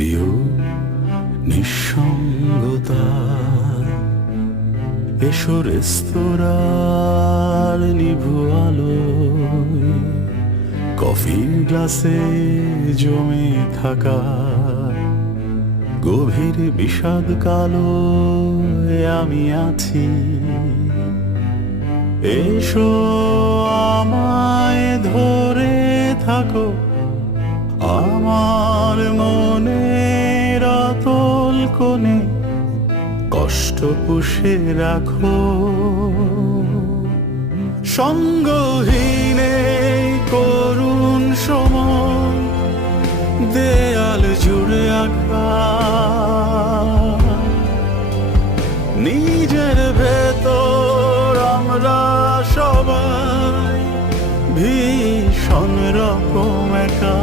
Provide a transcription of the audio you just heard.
প্রিয় নিঃসঙ্গতা, এসো রেস্তোরাঁর নিভু আলোয়। কফির গ্লাসে জমে থাকা গভীর বিষাদ কালো আমি আছি। এসো আমায় ধরে থাকো আমার কোণে কষ্ট পুষে রাখো। সঙ্গহীনে করুণ সময়, দেয়াল জুড়ে আঁকা। নিজের ভেতর আমরা সবাই ভীষণ রকম একা।